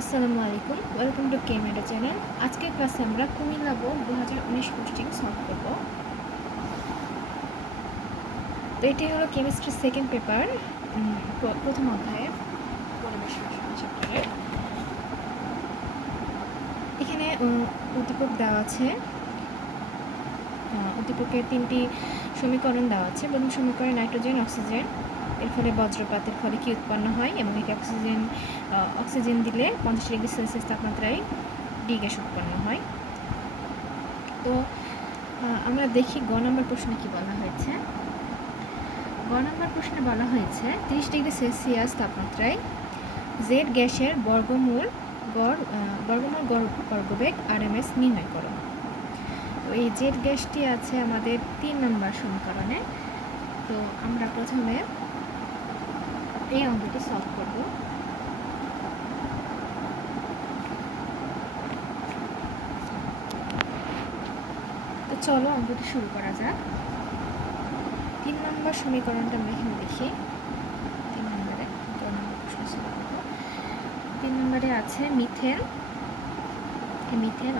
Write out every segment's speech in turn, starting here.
আসসালামু আলাইকুম, welcome to কেমেডো channel. আজকের ক্লাসে আমরা কুমিল্লা বোর্ড 2019 কোশ্চেন সলভ করব। তো এটি হলো কেমিস্ট্রি সেকেন্ড পেপার, প্রথম অধ্যায়ের পরিবেশ রসায়ন চ্যাপ্টারের। এখানে উদ্দীপক দেওয়া আছে। উদ্দীপকের তিনটি সমীকরণ দেওয়া আছে। প্রথম সমীকরণে নাইট্রোজেন, অক্সিজেন এর ফলে বজ্রপাতের ফলে কি উৎপন্ন হয়, এবং এটি অক্সিজেন দিলে 50 ডিগ্রি সেলসিয়াস তাপমাত্রায় ডি গ্যাস উৎপন্ন হয়। তো আমরা দেখি গ নম্বর প্রশ্নে কি বলা হয়েছে। গ নম্বর প্রশ্নে বলা হয়েছে 30 ডিগ্রি সেলসিয়াস তাপমাত্রায় জেড গ্যাসের বর্গমূল বর্গবেগ আরএমএস নির্ণয় করো। তো এই জেড গ্যাসটি আছে আমাদের 3 নম্বর সমীকরণে। তো আমরা প্রথমে এই অঙ্কটি সলভ করব। তো চলো অঙ্কটি শুরু করা যাক। 3 নম্বর সমীকরণটা আমরা এখানে দেখি। 3 নম্বরে 3 নম্বরে আছে methane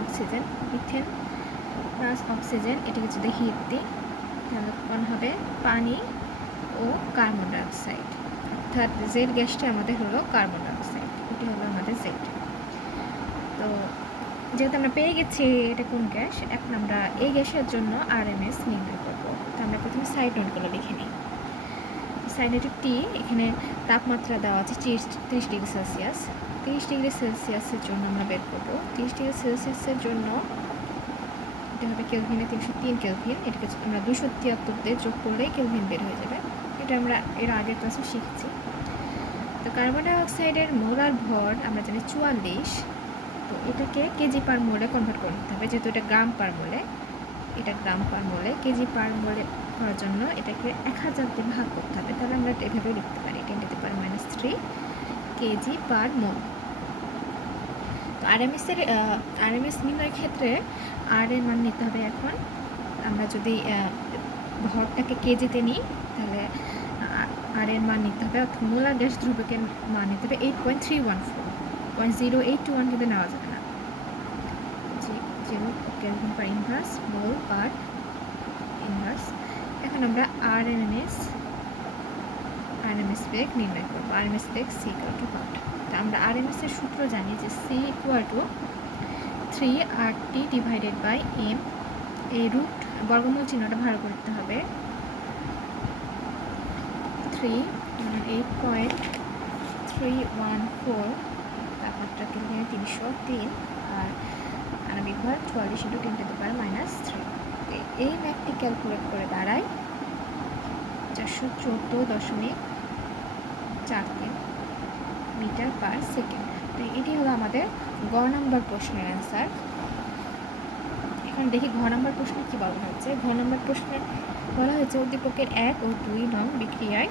oxygen. Methane plus oxygen এটাকে যদি হিট দিই তাহলে উৎপন্ন হবে পানি ও কার্বন ডাইঅক্সাইড। অর্থাৎ জেড গ্যাসটা আমাদের হলো কার্বন ডাইঅক্সাইড, এটি হলো আমাদের জেড। তো যেহেতু আমরা পেয়ে গেছি এটা কোন গ্যাস, এখন আমরা এই গ্যাসের জন্য আরএমএস নির্ণয় করবো। তো আমরা প্রথমে সাইড নোটগুলো লিখে নিই। সাইড টি, এখানে তাপমাত্রা দেওয়া আছে 30 ডিগ্রি সেলসিয়াস। 30 ডিগ্রি সেলসিয়াসের জন্য আমরা বের করবো। 30 ডিগ্রি সেলসিয়াসের জন্য এটা হবে কেলভিনে 303 কেলভিন। এটাকে আমরা 273 দিয়ে যোগ করলেই কেলভিন বের হয়ে যাবে। এটা আমরা এর আগের ক্লাসে শিখেছি। তো কার্বন ডাইঅক্সাইডের মোলার ভর আমরা জানি 44। তো এটাকে কেজি পার মোলে কনভার্ট করে নিতে হবে, যেহেতু এটা গ্রাম পার মোলে। কেজি পার মোলে করার জন্য এটাকে 1000 দিয়ে ভাগ করতে হবে। তাহলে আমরা এভাবে লিখতে পারি 10⁻³ কেজি পার মোল। তো আরএমএস নির্ণয়ের ক্ষেত্রে আর এর মান নিতে হবে। এখন আমরা যদি ভরটাকে কেজিতে নিই তাহলে আর এর মান নিতে হবে, অর্থাৎ মোলার গ্যাস ধ্রুবকের মান নিতে হবে 8.314। 0.0821 কিন্তু নেওয়া যাবে না। 0 kelvin per inverse, mole per inverse. এখন আমরা আরএমএস বেগ নির্ণয় করবো। আরএমএস বেগ সি ইকুয়াল টু হোয়াট। তো আমরা আরএমএস এর সূত্র জানি যে C equal to 3RT divided by M. এই রুট বর্গমূল চিহ্নটা ভালো করতে হবে। 8.314 তাপমাত্রা কেলভিনে 303 আর আণবিক ভর 44 × 10⁻³ এই ম্যাথটি ক্যালকুলেট করে দাঁড়ায় 414.43 মিটার পার সেকেন্ড। তো এটি হলো আমাদের গ নম্বর প্রশ্নের অ্যান্সার। এখন দেখি ঘ নম্বর প্রশ্নে কী বলা হয়েছে। ঘ নম্বর প্রশ্নে বলা হয়েছে উদ্দীপকের 1 ও 2 নং বিক্রিয়ায়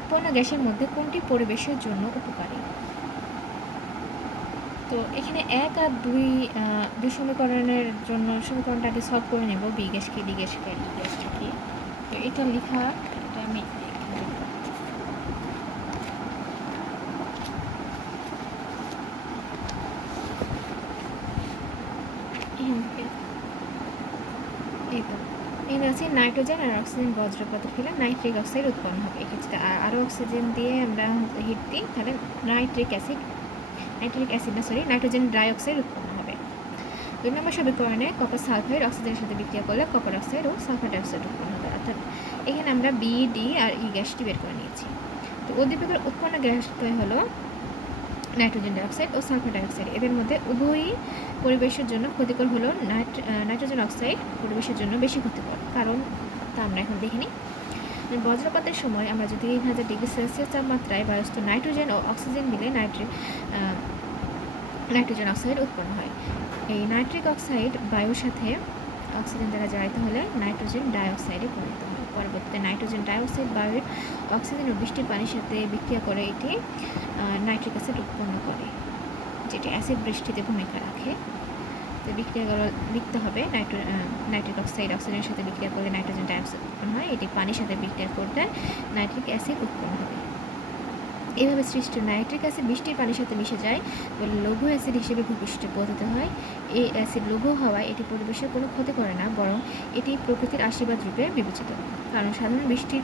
উৎপন্ন গ্যাসের মধ্যে কোনটি পরিবেশের জন্য উপকারী। তো এখানে 1 আর 2 সমীকরণের জন্য সমীকরণটা আগে সলভ করে নেব। বি গ্যাস কি, ডি গ্যাস কি, ই গ্যাসটা কি। তো এটা লেখা, এটা আমি এখানে আছে নাইট্রোজেন আর অক্সিজেন বজ্রপাতের ফলে নাইট্রিক অক্সাইড উৎপন্ন হবে। এক্ষেত্রে আরও অক্সিজেন দিয়ে আমরা হিট দিই তাহলে নাইট্রোজেন ডাইঅক্সাইড উৎপন্ন হবে। 2 নম্বর সমীকরণে কপার সালফাইড অক্সিজেনের সাথে বিক্রিয়া করলে কপার অক্সাইড ও সালফার ডাইঅক্সাইড উৎপন্ন হবে। অর্থাৎ এখানে আমরা বি, ডি আর ই গ্যাসটি বের করে নিয়েছি। তো উদ্দীপকের উৎপন্ন গ্যাসদ্বয় হলো নাইট্রোজেন ডাইঅক্সাইড ও সালফার ডাইঅক্সাইড। এদের মধ্যে উভয়ই পরিবেশের জন্য ক্ষতিকর হলো নাইট্রোজেন অক্সাইড পরিবেশের জন্য বেশি ক্ষতিকর। কারণ তা আমরা এখন দেখে নিই। বজ্রপাতের সময় আমরা যদি 3000 ডিগ্রি সেলসিয়াস তাপমাত্রায় বায়ুস্থ নাইট্রোজেন ও অক্সিজেন মিলে নাইট্রোজেন অক্সাইড উৎপন্ন হয়। এই নাইট্রিক অক্সাইড বায়ুর সাথে অক্সিজেন দ্বারা জারিত হলে নাইট্রোজেন ডাইঅক্সাইডে পরিণত হয়। পরবর্তীতে নাইট্রোজেন ডাইঅক্সাইড বায়ুর অক্সিজেন ও বৃষ্টির পানির সাথে বিক্রিয়া করে এটি নাইট্রিক অ্যাসিড উৎপন্ন করে, যেটি অ্যাসিড বৃষ্টিতে ভূমিকা রাখে। তো বিক্রিয়াগুলো লিখতে হবে। নাইট্রিক অক্সাইড অক্সিজেনের সাথে বিক্রিয়া করলে নাইট্রোজেন ডাইঅক্সাইড উৎপন্ন হয়। এটি পানির সাথে বিক্রিয়া করলে নাইট্রিক অ্যাসিড উৎপন্ন হবে। এভাবে সৃষ্ট নাইট্রিক অ্যাসিড বৃষ্টির পানির সাথে মিশে যায় বলে লঘু অ্যাসিড হিসেবে ভূপৃষ্ঠে পতিত হয়। এই অ্যাসিড লঘু হওয়ায় এটি পরিবেশের কোনো ক্ষতি করে না, বরং এটি প্রকৃতির আশীর্বাদ রূপে বিবেচিত। কারণ সাধারণ বৃষ্টির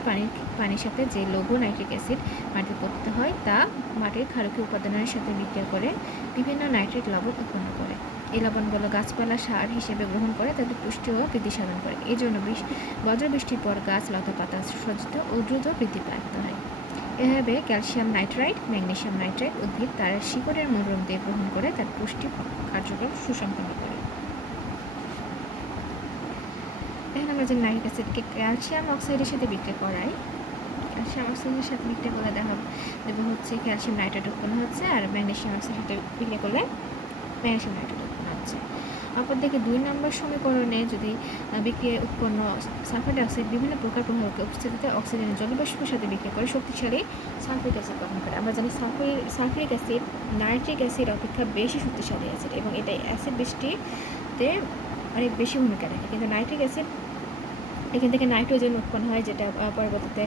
পানির সাথে যে লঘু নাইট্রিক অ্যাসিড মাটিতে পতিত হয় তা মাটির ক্ষারকীয় উপাদানের সাথে বিক্রিয়া করে বিভিন্ন নাইট্রিক লবণ উৎপন্ন করে। এই লবণগুলো গাছপালা সার হিসেবে গ্রহণ করে তাদের পুষ্টি ও বৃদ্ধি সাধন করে। এই জন্য বজ্রবৃষ্টির পর গাছ লতা পাতা সজ্জিত ও দ্রুত বৃদ্ধি প্রাপ্ত হয়। এভাবে ক্যালসিয়াম নাইট্রাইট, ম্যাগনেসিয়াম নাইট্রাইট উদ্ভিদ তার শিকড়ের মূলরূপ দিয়ে গ্রহণ করে তার পুষ্টি কার্যক্রম সুসম্পন্ন করে। এখন আমরা যে নাইট্রিক অ্যাসিডকে ক্যালসিয়াম অক্সাইডের সাথে বিক্রিয়া করাই, ক্যালসিয়াম অক্সাইডের সাথে বিক্রিয়া করলে দেখো হচ্ছে ক্যালসিয়াম নাইট্রেট উৎপন্ন হচ্ছে, আর ম্যাগনেসিয়াম অক্সাইডের সাথে বিক্রিয়া করলে ম্যাগনেসিয়াম নাইট্রেট উৎপন্ন হচ্ছে। অপরদিকে 2 নম্বর সমীকরণে যদি বিক্রিয়ায় উৎপন্ন সালফার ডাইঅক্সাইড বিভিন্ন প্রকার প্রভাবকে উপস্থিতিতে অক্সিজেনের জলীয়বাষ্পের সাথে বিক্রিয়া করে শক্তিশালী সালফিক অ্যাসিড গঠন করে। আমরা জানি সালফিক অ্যাসিড নাইট্রিক অ্যাসিড অপেক্ষা বেশি শক্তিশালী অ্যাসিড এবং এটা অ্যাসিড বৃষ্টিতে অনেক বেশি ভূমিকা রাখে। কিন্তু নাইট্রিক অ্যাসিড এখান থেকে নাইট্রোজেন উৎপন্ন হয়, যেটা পরবর্তীতে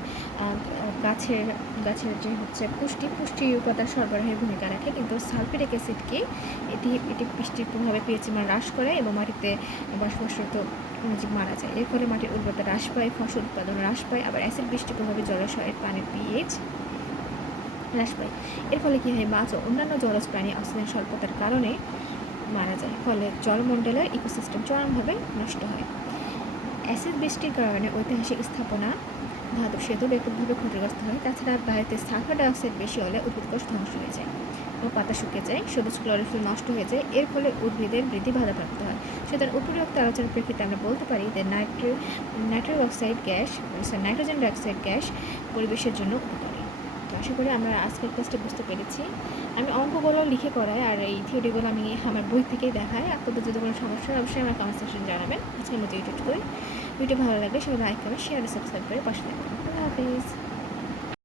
গাছের যে হচ্ছে পুষ্টি উপাদান সরবরাহের ভূমিকা রাখে। কিন্তু সালফিউরিক অ্যাসিডকে এটি বৃষ্টির প্রভাবে পিএইচ মান হ্রাস করে এবং মাটিতে বাষ্পীভূত অণুজীব মারা যায়। এর ফলে মাটির উর্বরতা হ্রাস পায়, ফসল উৎপাদন হ্রাস পায়। আবার অ্যাসিড বৃষ্টির প্রভাবে জলাশয়ের পানির পিএইচ হ্রাস পায়। এর ফলে কী হয়, মাছ ও অন্যান্য জলজ প্রাণী অক্সিজেন স্বল্পতার কারণে মারা যায়, ফলে জলমণ্ডলের ইকোসিস্টেম চরমভাবে নষ্ট হয়। অ্যাসিড বৃষ্টির কারণে ঐতিহাসিক স্থাপনা, ধাতব সেতু ব্যাপকভাবে ক্ষতিগ্রস্ত হয়। তাছাড়া বায়ুতে সালফার ডাইঅক্সাইড বেশি হলে উদ্ভিদকোষ ধ্বংস হয়ে যায় ও পাতা শুকিয়ে যায়, সবুজ ক্লোরোফিল নষ্ট হয়ে যায়। এর ফলে উদ্ভিদের বৃদ্ধি বাধাপ্রাপ্ত হয়। সুতরাং উপরিউক্ত আলোচনার প্রেক্ষিতে আমরা বলতে পারি যে নাইট্রোজেন ডাইঅক্সাইড গ্যাস পরিবেশের জন্য উপকারী। তো আশা করি আমরা আজকের ক্লাসটা বুঝতে পেরেছি। আমি অঙ্কগুলো লিখে করাই আর এই থিওরিগুলো আমি আমার বই থেকেই দেখাই। আপনাদের যদি কোনো সমস্যা হয় অবশ্যই আমার কমেন্ট সেকশনে জানাবেন। আজকের মতো ভিডিও ভালো লাগলে সবাই লাইক করবেন, শেয়ার ও সাবস্ক্রাইব করে পাশে থাকবেন। আল্লাহ হাফিজ।